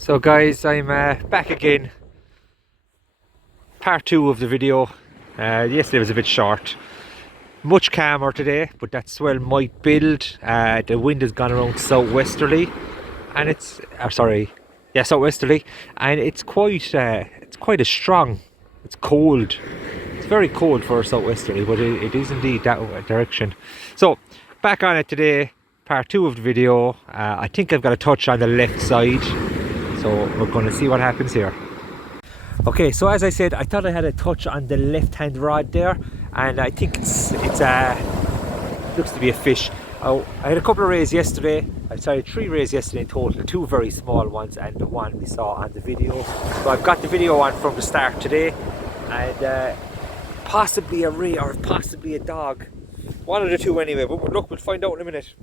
So guys, I'm back again. Part 2 of the video. Yesterday was a bit short. Much calmer today, but that swell might build. The wind has gone around southwesterly, and it's southwesterly, and it's quite a strong. It's cold. It's very cold for a southwesterly, but it is indeed that direction. So back on it today. Part 2 of the video. I think I've got a touch on the left side. So we're going to see what happens here. Okay, so as I said, I thought I had a touch on the left-hand rod there, and I think it's looks to be a fish. I had a couple of rays yesterday. I started 3 rays yesterday in total, 2 very small ones and the one we saw on the video. So I've got the video on from the start today, and possibly a ray or possibly a dog. One of the two anyway, but look, we'll find out in a minute.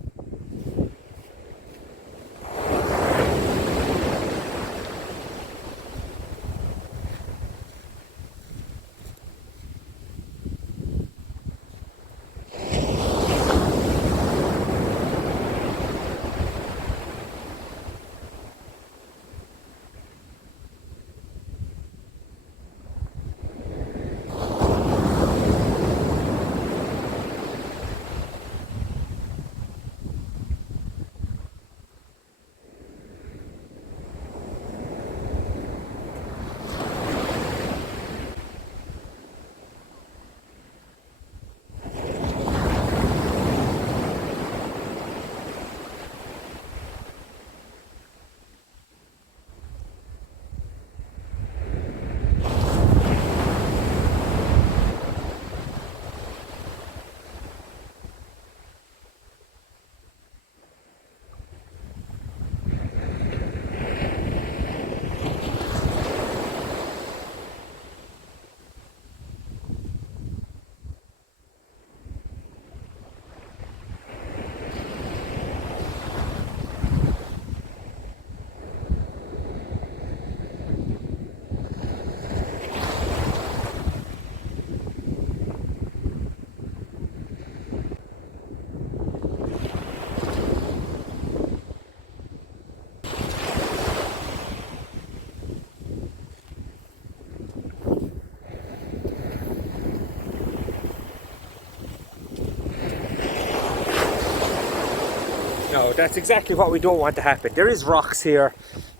No, that's exactly what we don't want to happen. There is rocks here.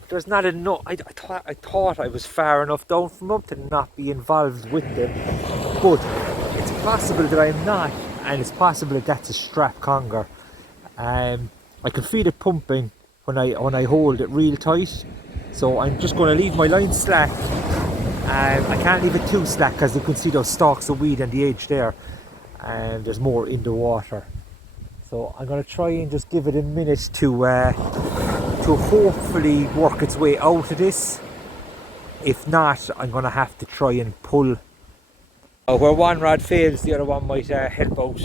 There's not enough. I thought I was far enough down from them to not be involved with them, but it's possible that I'm not, and it's possible that that's a strap conger. I can feel it pumping when I hold it real tight, so I'm just going to leave my line slack. I can't leave it too slack because you can see those stalks of weed on the edge there, and there's more in the water. So I'm going to try and just give it a minute to hopefully work its way out of this. If not, I'm going to have to try and pull. Where one rod fails, the other one might help out.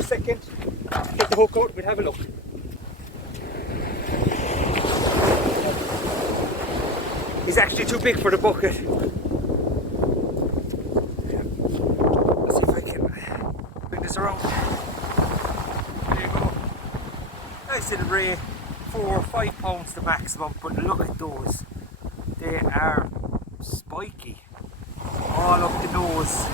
a second, get the hook out, we'll have a look. He's actually too big for the bucket. Let's see if I can bring this around. There you go. Nice little ray, 4 or 5 pounds the maximum, but look at those. They are spiky. All up the nose.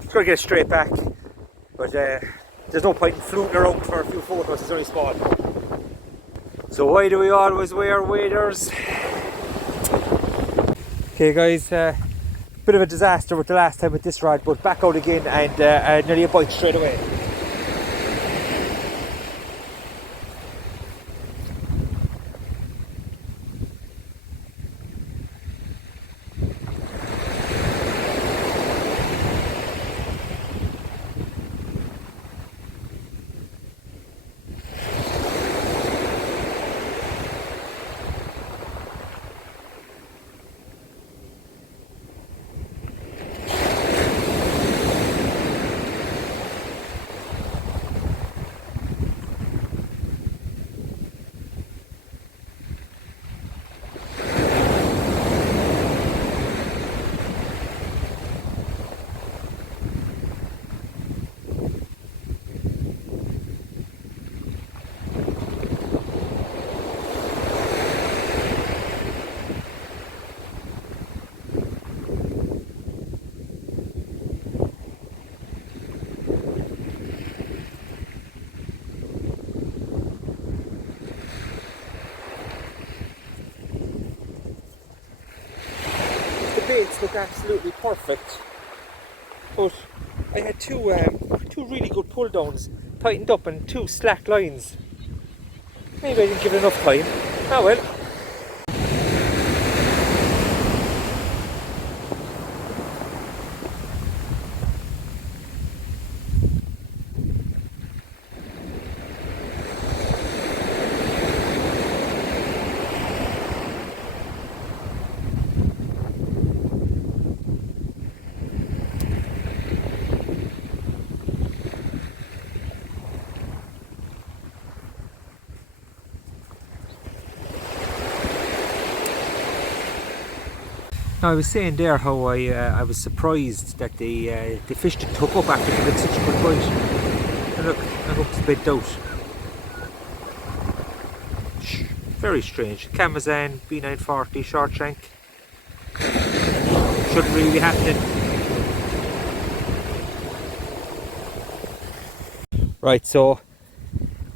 Just gonna get it straight back, but there's no point in fluting around for a few photos, it's only small. So why do we always wear waders? Okay guys, bit of a disaster with the last time with this rod, but back out again and nearly a bite straight away. Baits look absolutely perfect, but I had two really good pull downs tightened up and 2 slack lines. Maybe I didn't give it enough time. Ah well. Now, I was saying there how I was surprised that the fish didn't hook up after giving such a good bite. And look, I hook's bent out. Very strange. Camazan B940 short shank. Shouldn't really be happening. Right, so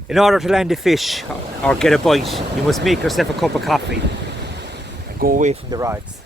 in order to land a fish or get a bite, you must make yourself a cup of coffee and go away from the rods.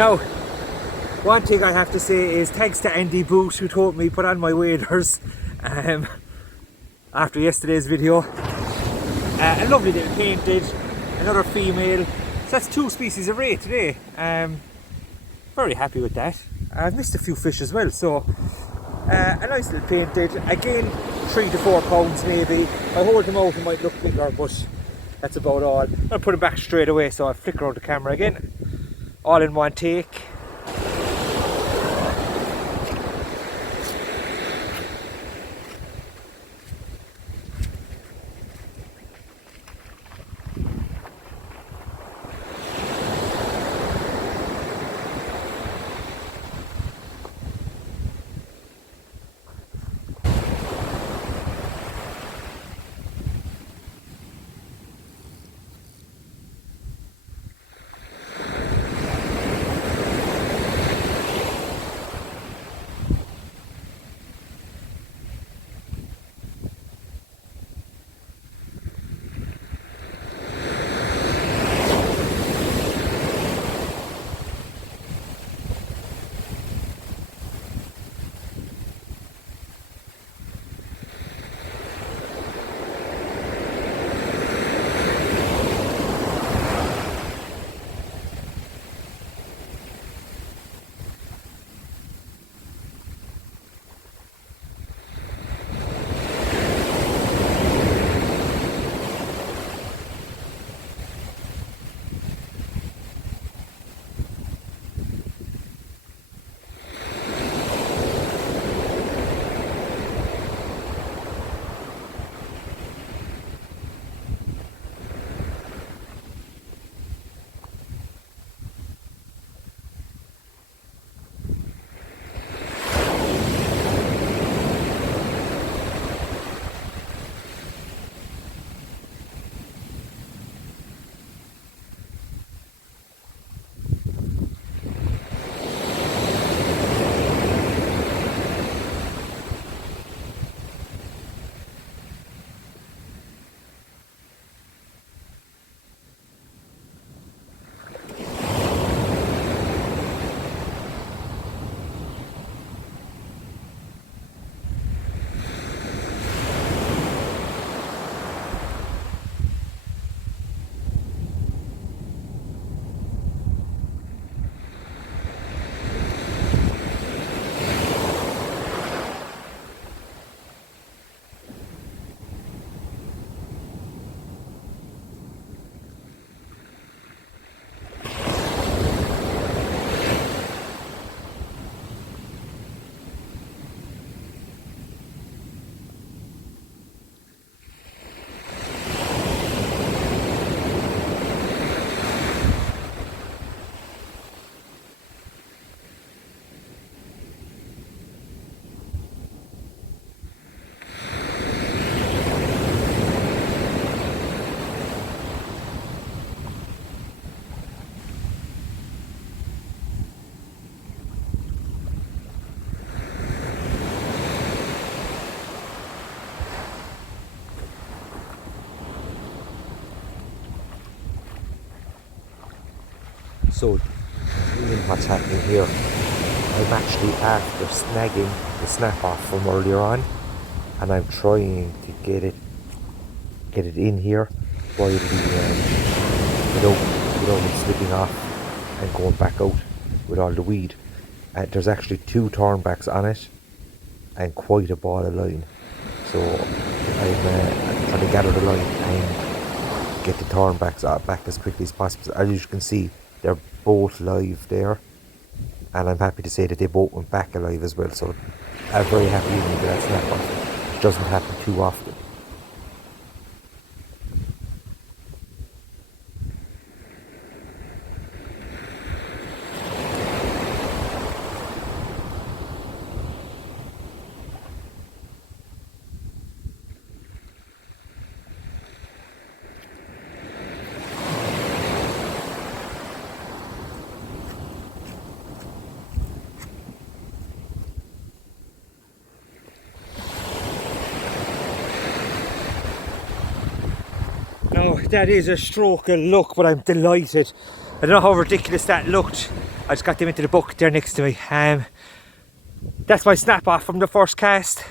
Now, one thing I have to say is thanks to Andy Boot who told me put on my waders after yesterday's video. A lovely little painted, another female. So that's 2 species of ray today. Very happy with that. I've missed a few fish as well, so a nice little painted. Again, 3 to 4 pounds maybe. If I hold them out it might look bigger, but that's about all. I'll put them back straight away, so I'll flick around the camera again. All in one take. So, what's happening here, I'm actually after snagging the snap off from earlier on, and I'm trying to get it in here while without it slipping off and going back out with all the weed. There's actually 2 Thornbacks on it and quite a ball of line, so I'm trying to gather the line and get the Thornbacks back as quickly as possible. As you can see, they're both live there, and I'm happy to say that they both went back alive as well, so I'm very happy with that snap off. It doesn't happen too often. Now, that is a stroke of luck, but I'm delighted. I don't know how ridiculous that looked I just got them into the bucket there next to me. That's my snap off from the first cast.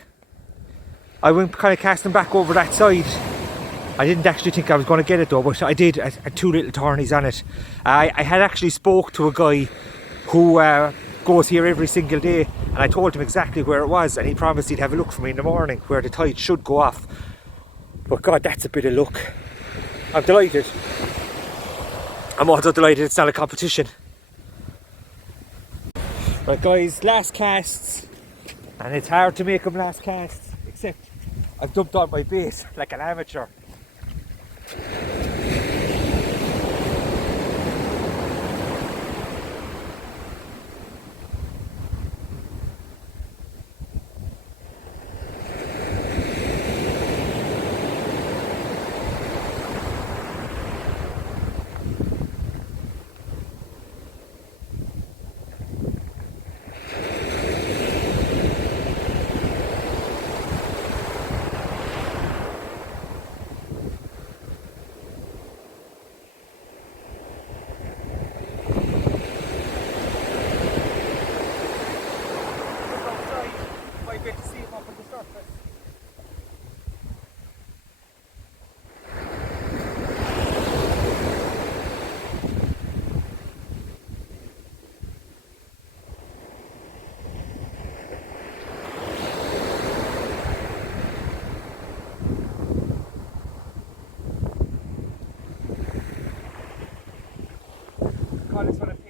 I went kind of casting back over that side. I didn't actually think I was going to get it though, but I did. I had 2 little tourneys on it. I had actually spoke to a guy who goes here every single day, and I told him exactly where it was, and he promised he'd have a look for me in the morning where the tide should go off. But God, that's a bit of luck. I'm delighted. I'm also delighted it's not a competition. Right guys, last casts, and it's hard to make them last casts, except I've dumped on my bait like an amateur. Call this one a paint.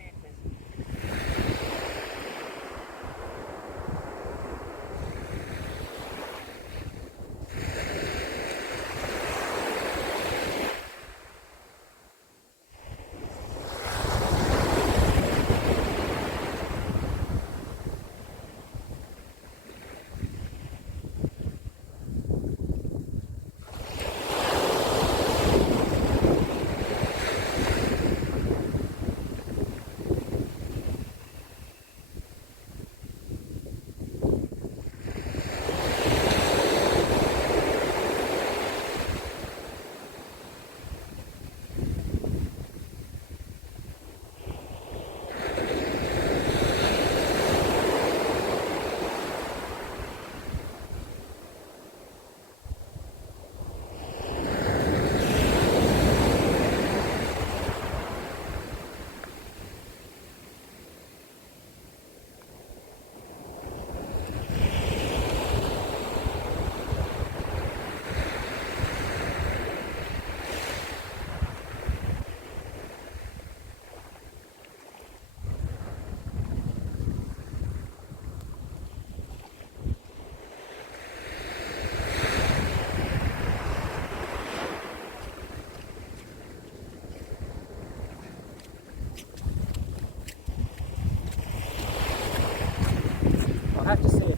I have to say,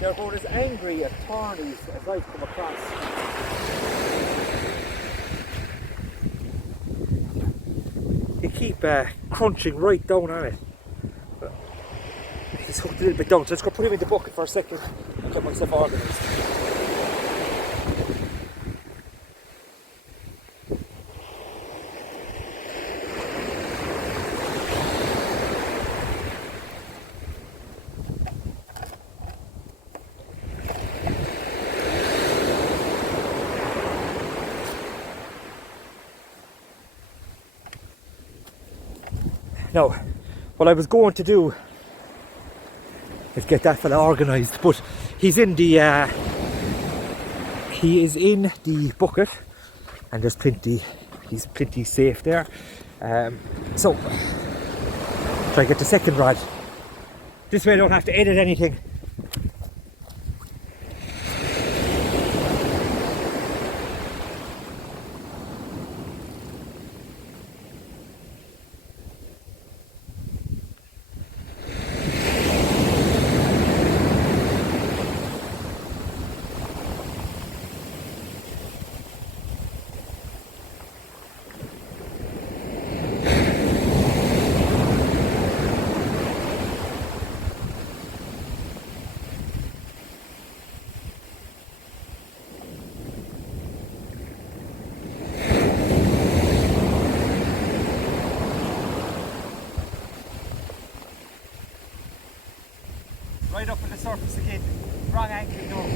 they're about as angry at tourneys as I've come across. They keep crunching right down on it. He's hooked a little bit down, so let's go put him in the bucket for a second and get myself organised. Now, what I was going to do is get that fella organised, but he's in the he is in the bucket, and there's plenty. He's plenty safe there. So try to get the second rod. This way I don't have to edit anything. Right up on the surface again. Wrong angle though.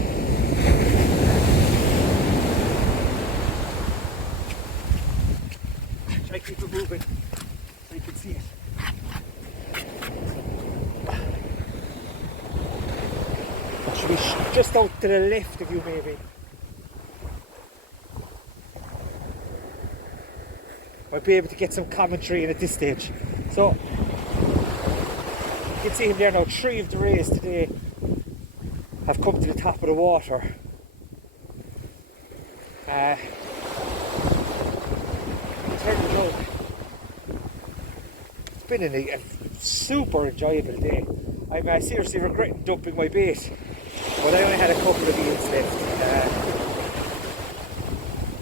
Try to keep it moving so you can see it. It should be just out to the left of you maybe. Might be able to get some commentary in at this stage. So you can see him there now. 3 of the rays today have come to the top of the water. It's been a super enjoyable day. I'm seriously regretting dumping my bait, but I only had a couple of eels left,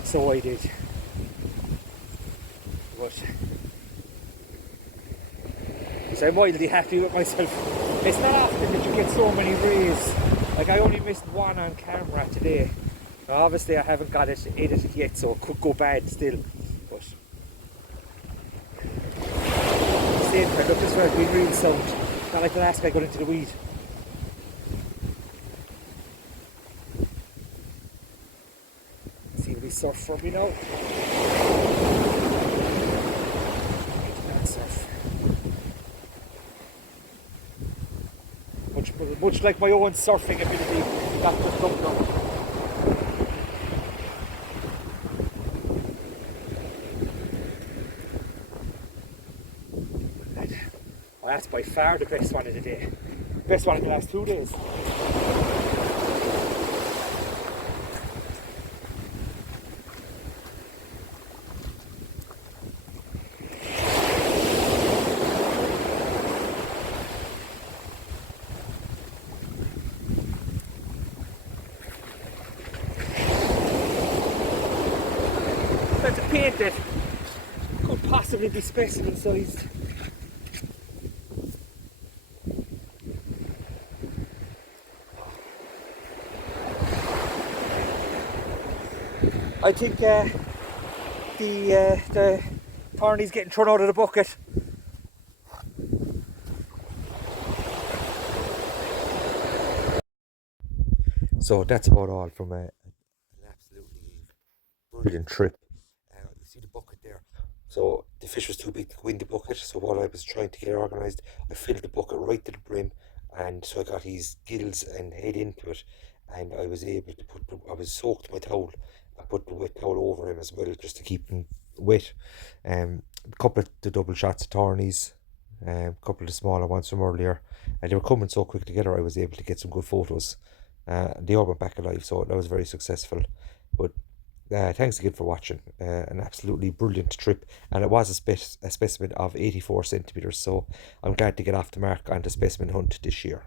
so I did. But so I'm wildly happy with myself. It's not often that you get so many rays. Like, I only missed one on camera today. Now, obviously I haven't got it edited yet, so it could go bad still. But same time, look, this one's been real sound. Not like the last guy got into the weed. See if we surf for me now. Surf. Much like my own surfing ability, that just dumped up. Well, that's by far the best one of the day. Best one in the last 2 days. That's a paint that could possibly be specimen sized. I think the Thorny's getting thrown out of the bucket. So that's about all from an absolutely brilliant trip. You see the bucket there. So the fish was too big to go in the bucket, so while I was trying to get organised, I filled the bucket right to the brim, and so I got his gills and head into it, and I was able to I was soaked my towel. I put the wet towel over him as well, just to keep him wet. A couple of the double shots of Thornies, a couple of the smaller ones from earlier, and they were coming so quick together, I was able to get some good photos. They all went back alive, so that was very successful. But thanks again for watching. An absolutely brilliant trip, and it was a specimen of 84 centimeters, so I'm glad to get off the mark on the specimen hunt this year.